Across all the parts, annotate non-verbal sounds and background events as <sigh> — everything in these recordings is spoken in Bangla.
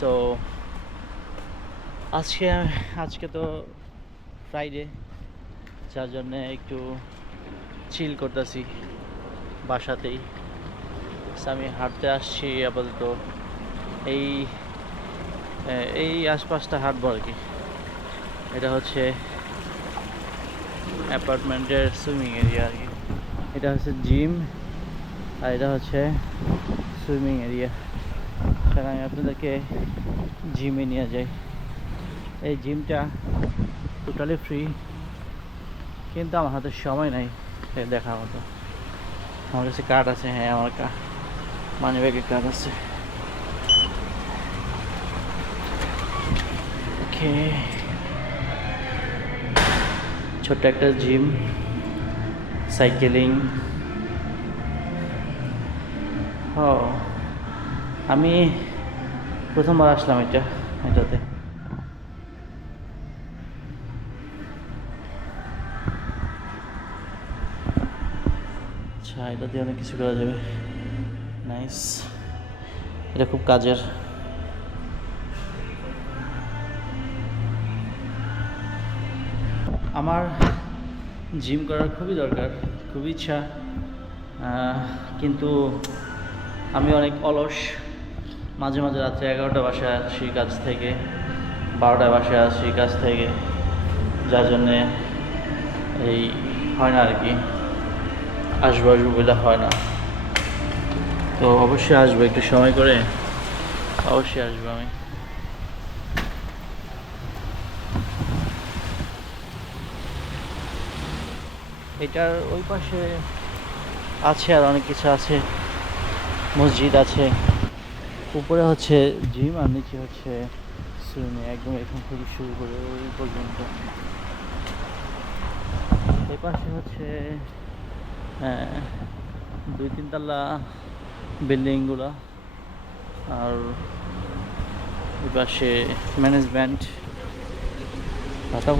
তো আজকে আজকে তো ফ্রাইডে যার জন্যে একটু চিল করতেছি বাসাতেই। আমি হাঁটতে আসছি আপাতত। এই এই আশপাশটা হাঁটবো আর কি। এটা হচ্ছে অ্যাপার্টমেন্টের সুইমিং এরিয়া আর কি। এটা হচ্ছে জিম আর এটা হচ্ছে সুইমিং এরিয়া। সেখানে আমি আপনাদেরকে জিমে নিয়ে যাই। এই জিমটা টোটালি ফ্রি কিন্তু আমার হাতে সময় নাই দেখার মতো। আমার কাছে কার্ড আছে হ্যাঁ আমার কা মানি ব্যাগের কার্ড আছে। ছোট্ট একটা জিম সাইকেলিং ও আমি প্রথমবার আসলাম এটা, এটাতে। আচ্ছা এটা দিয়ে অনেক কিছু করা যাবে। নাইস এটা খুব কাজের। আমার জিম করার খুবই দরকার, খুবই ইচ্ছা। কিন্তু আমি অনেক অলস। মাঝে মাঝে রাত্রে এগারোটা বাসায় আসি কাজ থেকে বারোটা বাসায় আসি কাজ থেকে। যার জন্যে এই হয় না আর কি। আসব আসব বলে হয় না। তো অবশ্যই আসব, একটু সময় করে অবশ্যই আসব আমি। এটার ওই পাশে আছে আর অনেক কিছু আছে। মসজিদ আছে। উপরে হচ্ছে জিম আর নিচে হচ্ছে সুইমিং একদম এখান থেকে শুরু করে ওই পর্যন্ত। এই পাশে হচ্ছে আহ, দুই তিনতলা বিল্ডিংগুলো আর এই পাশে ম্যানেজমেন্ট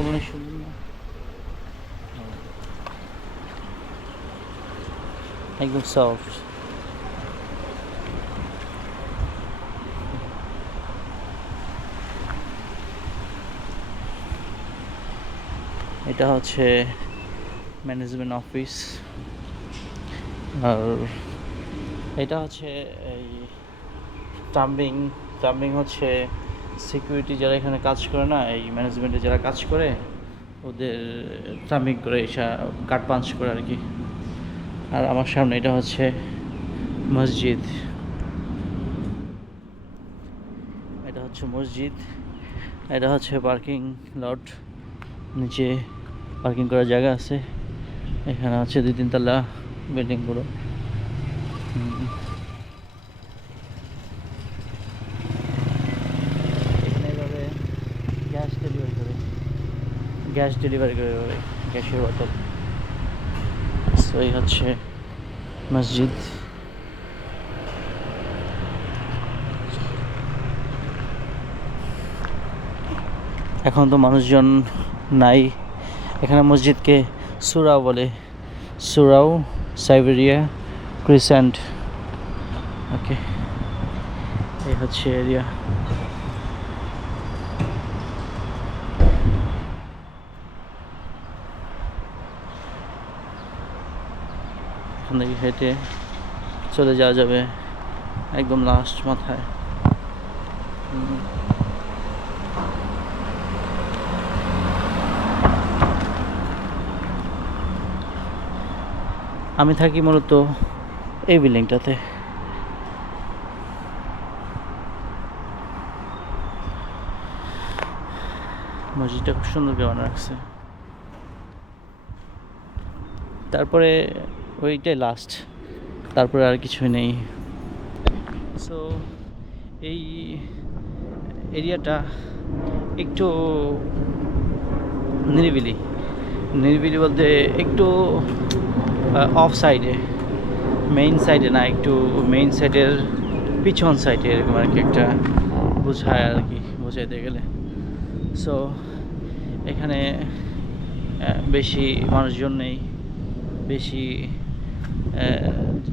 অনেক সুন্দর একদম সফট এটা হচ্ছে ম্যানেজমেন্ট অফিস আর এটা হচ্ছে এই টাম্বিং টাম্বিং হচ্ছে সিকিউরিটি যারা এখানে কাজ করে না, এই ম্যানেজমেন্টে যারা কাজ করে, ওদের টাম্বিং করে এসা কাঠ পাঞ্চ করে আর কি। আর আমার সামনে এটা হচ্ছে মসজিদ। এটা হচ্ছে মসজিদ। এটা হচ্ছে পার্কিং লট নিচে পার্কিং করার জায়গা আছে। এখানে আছে দুই তিনতলা বিল্ডিংগুলো গ্যাস ডেলিভারি করে। গ্যাস ডেলিভারি করে গ্যাসের বোতল তো এই হচ্ছে মসজিদ। এখন তো মানুষজন নাই। এখানে মসজিদকে সুরাও বলে। সুরাও, সাইবেরিয়া, ক্রিসেন্ট। ওকে, এই হচ্ছে এরিয়া এখান থেকে হেঁটে চলে যাওয়া যাবে একদম লাস্ট মাথায়। আমি থাকি মূলত এই বিল্ডিংটাতে। মসজিদটা খুব সুন্দর বানানো রাখছে তারপরে ওইটাই লাস্ট তারপরে আর কিছুই নেই। সো এই এরিয়াটা একটু নিরিবিলি। নিরিবিলি বলতে একটু অফ সাইডে মেইন সাইডে না, একটু মেইন সাইডের পিছন সাইডে এরকম আর কি একটা বোঝায় আর কি বোঝাইতে গেলে। সো এখানে বেশি মানুষজন নেই, বেশি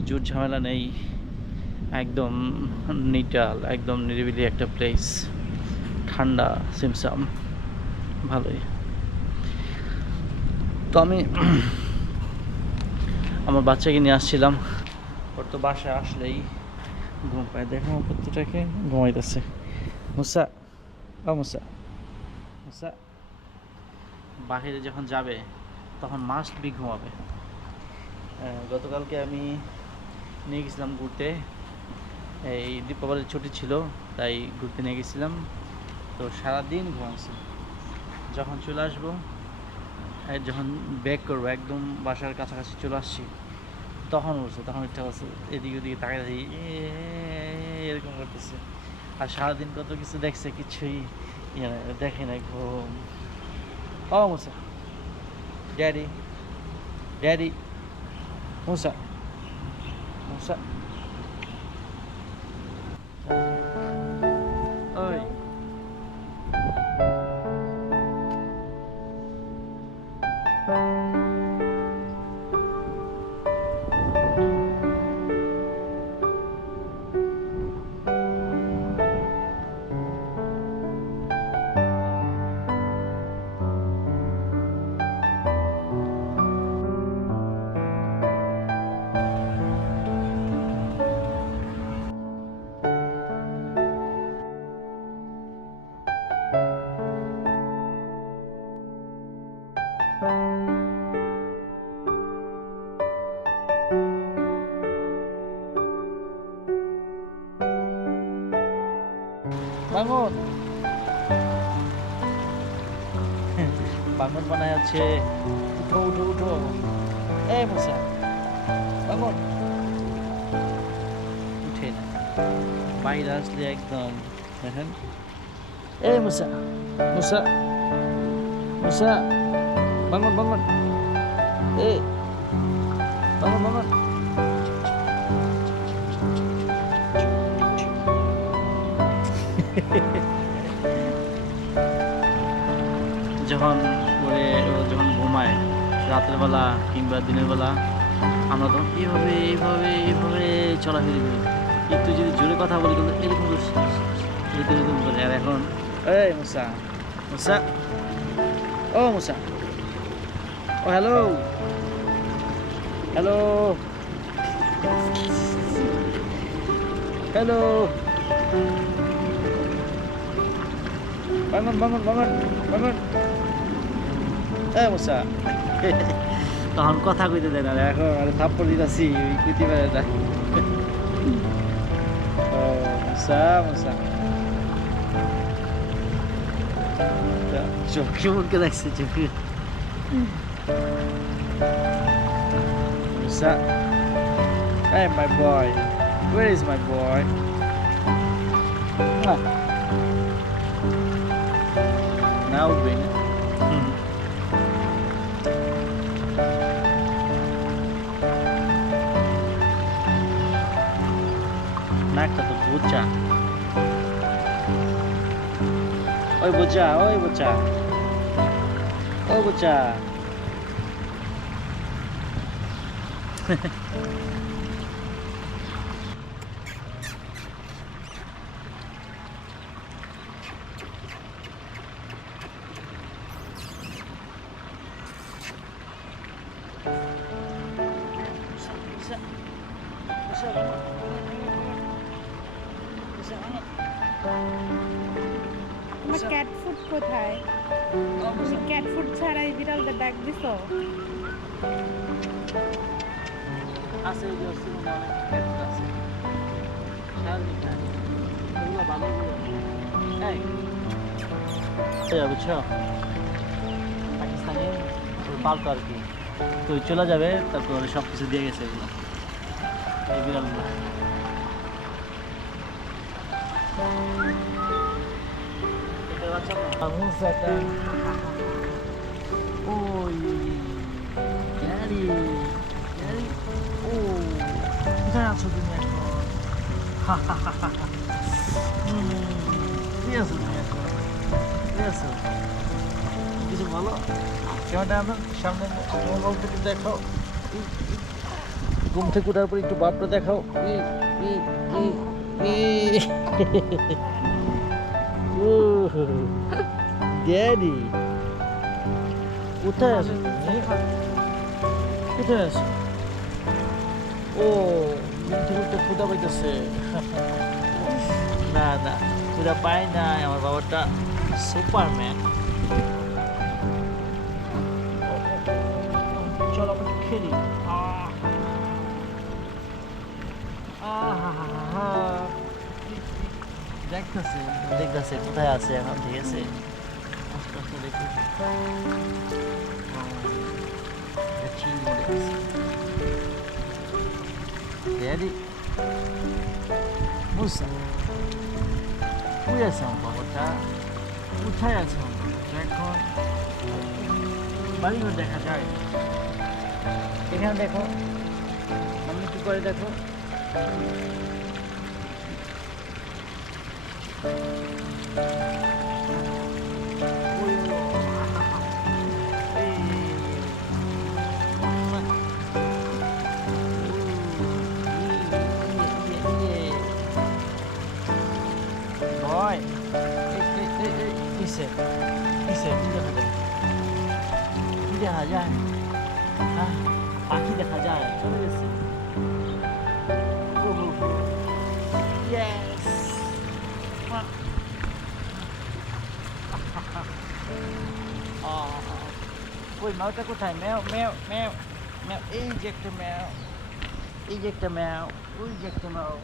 জুট ঝামেলা নেই, একদম নিটাল, একদম নিরিবিলি একটা প্লেস ঠান্ডা, সিমসাম, ভালোই। তো আমি আমার বাচ্চাকে নিয়ে আসছিলাম। ওর তো বাসায় আসলেই ঘুম পায়। দেখো পুত্রটাকে ঘুমাইতেছে। মুসা, ও মুসা মুসা। বাহিরে যখন যাবে, তখন মাস্ট বি ঘুমাবে। গতকালকে আমি নিয়ে গেছিলাম ঘুরতে। এই দীপাবলির ছুটি ছিল, তাই ঘুরতে নিয়ে গেছিলাম। তো সারাদিন ঘুমাইছি। যখন চলে আসব যখন ব্যাক করব, একদম বাসার কাছাকাছি চলে আসছি, তখন বলছে, তখন একটা বলছে, এদিকে ওদিকে তাকাই দেখি এরকম করতেছে। আর সারাদিন কত কিছু দেখছে, কিছুই ইয়ে দেখে না ঘুম। ও, Musa. Daddy. Daddy. Musa. Musa. Bangun bangun mana আছে উঠো উঠো উঠো এই মুসা bangun উঠে না বাইরে আসলে একদম দেখেন এই মুসা মুসা মুসা bangun bangun এই bangun bangun <laughs> যখন করে যখন ঘুমায় রাতের বেলা কিংবা দিনের বেলা আমরা তখন এইভাবে এইভাবে এইভাবে চলাফেরি করি। একটু যদি জোরে কথা বলি, কিন্তু এরকম এরকম করে আর এখন? এই মুসা মুসা, ও মুসা। ও hello hello hello bangun bangun bangun bangun eh Musa তখন কথা কইতে দেয় না রে, এখন আরে থাপ্পড় দিতাছি ওই কইতে পারে না ও মুসা মুসা তা চোখে মুখে দেখছে চোখে মুসা Hey my boy where is my boy Mwah. ngáo biển ừ. nát cả tụt vút chả. Ôi vút chả, ôi vút chả. Ôi vút chả. <laughs> আমার ক্যাট ফুড কোথায়? তুমি ক্যাট ফুড ছাড়া এই বিড়ালদের ডাক দিছো? আছে বুঝছ পাকিস্তানি ওর আর কি। তো চলে যাবে, তারপর সব কিছু দিয়ে গেছে এগুলো। এই বিড়ালগুলো এটা বাচ্চা না মুসাটা ওই ড্যাডি ড্যাডি ও কোথায় আছো তুমি এখন কি আছো তুমি এখন কি আছো কিছু বলো ক্যামেরাটা আমার সামনে মোবাইল থেকে দেখো ঘুম থেকে উঠার পর একটু বাপটা দেখাও। ড্যাডি। কোথায় আছো কোথায় আছো? ও, ঘুম থেকে উঠতে পাইতেছে। না না ক্ষুদা পাই না আমার বাবাটা সুপারম্যান। দেখতেছে। দেখতেছে, কোথায় আছে এখন? ঠিক আছে। আস্তে আস্তে দেখি। চিল মনে আছে ড্যাডি মুসা কই আছে আমার বাবাটা? কোথায় আছে আমার বাবাটা এখন? বাড়িঘর দেখা যায়। এখানে দেখো। আমি কি করে দেখো? ওই কই মাউটা কোথায় ম্যাও ম্যাও ম্যাও ম্যাও এই যে একটা ম্যাও এই যে একটা ম্যাও ওই যে একটা ম্যাও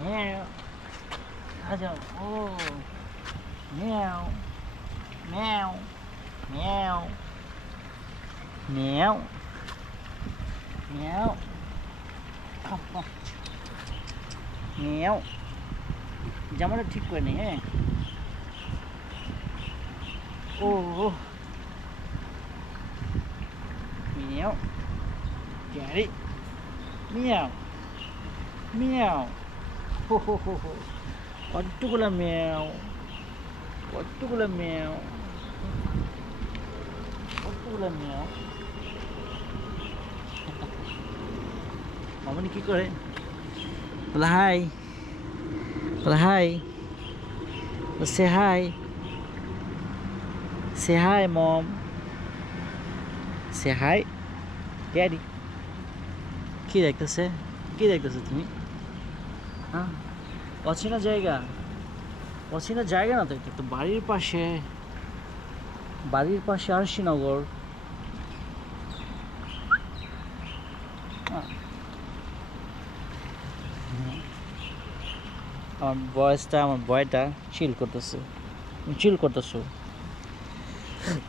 Meow. I don't. Oh. Meow. Meow. Meow. Meow. Meow. Come on. নেও। জামাটা ঠিক করে নে হ্যাঁ। ও মিয়াও ক্যারি। মিয়াও। মিয়াও। হো হো হো হো। কতগুলো ম্যাও। কতগুলো মেয়াও। কতগুলো মেয়াও। মামনি কী করে? বলে হাই বলে হাই সে হাই সে হাই মম সে হাই ড্যাডি কি দেখতেছে? কি দেখতেছে তুমি? হ্যাঁ? অচেনা জায়গা। অচেনা জায়গা না তো তো বাড়ির পাশে। বাড়ির পাশে আরশিনগর। আমার বয়সটা আমার বয়টা চিল করতেছে। চিল করতেছো?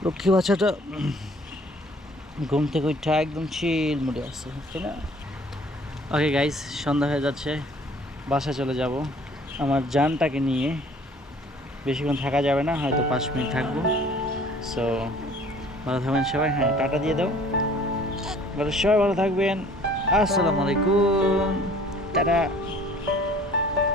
লক্ষ্মী বাচ্চাটা ঘুম থেকে উঠা একদম চিল মুডে আছে তাই না? ওকে গাইস সন্ধ্যা হয়ে যাচ্ছে। বাসায় চলে যাব। আমার জানটাকে নিয়ে বেশিক্ষণ থাকা যাবে না হয়তো পাঁচ মিনিট থাকব। সো ভালো থাকবেন সবাই। হ্যাঁ টাটা দিয়ে দাও। বলো সবাই ভালো থাকবেন। আসসালামু আলাইকুম। টাটা।